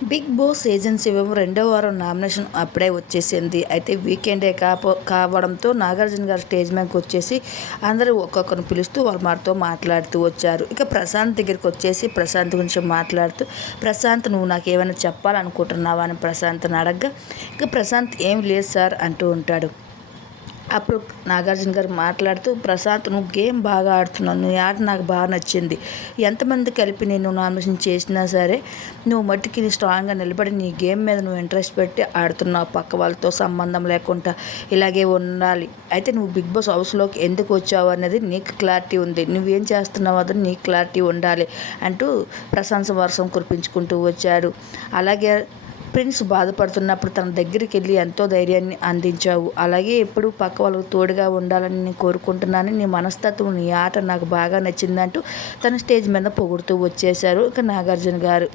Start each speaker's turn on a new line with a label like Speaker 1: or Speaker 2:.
Speaker 1: Big boss season seven రెండో వారం nomination అప్పుడే వచ్చేసింది. అయితే వీకెండే కాపో కావడంతో నాగార్జున గారు స్టేజ్ మీదకి వచ్చేసి అందరూ ఒక్కొక్కరిని పిలుస్తూ వాళ్ళ మాతో మాట్లాడుతూ వచ్చారు. ఇక ప్రశాంత్ దగ్గరికి వచ్చేసి ప్రశాంత్ గురించి మాట్లాడుతూ ప్రశాంత్ నువ్వు నాకు ఏమైనా చెప్పాలనుకుంటున్నావా? అని ప్రశాంత్ని అడగగా ఇక ప్రశాంత్ ఏం లేదు సార్ అంటూ ఉంటాడు. అప్పుడు నాగార్జున గారు మాట్లాడుతూ ప్రశాంత్ నువ్వు గేమ్ బాగా ఆడుతున్నావు. నువ్వు ఆట నాకు బాగా నచ్చింది. ఎంతమంది కలిపి నేను నామినేషన్ చేసినా సరే నువ్వు మట్టికి స్ట్రాంగ్గా నిలబడి నీ గేమ్ మీద నువ్వు ఇంట్రెస్ట్ పెట్టి ఆడుతున్నావు. పక్క వాళ్ళతో సంబంధం లేకుండా ఇలాగే ఉండాలి. అయితే నువ్వు బిగ్ బాస్ హౌస్లోకి ఎందుకు వచ్చావు అనేది నీకు క్లారిటీ ఉంది. నువ్వేం చేస్తున్నావు అది నీకు క్లారిటీ ఉండాలి అంటూ ప్రశంస వర్షం కురిపించుకుంటూ వచ్చాడు. అలాగే ఫ్రెండ్స్ బాధపడుతున్నప్పుడు తన దగ్గరికి వెళ్ళి ఎంతో ధైర్యాన్ని అందించావు. అలాగే ఎప్పుడు పక్క వాళ్ళకు తోడుగా ఉండాలని నేను కోరుకుంటున్నాను నీ మనస్తత్వం నీ ఆట నాకు బాగా నచ్చిందంటూ తన స్టేజ్ మీద పొగుడుతూ వచ్చేశారు ఇక నాగార్జున గారు.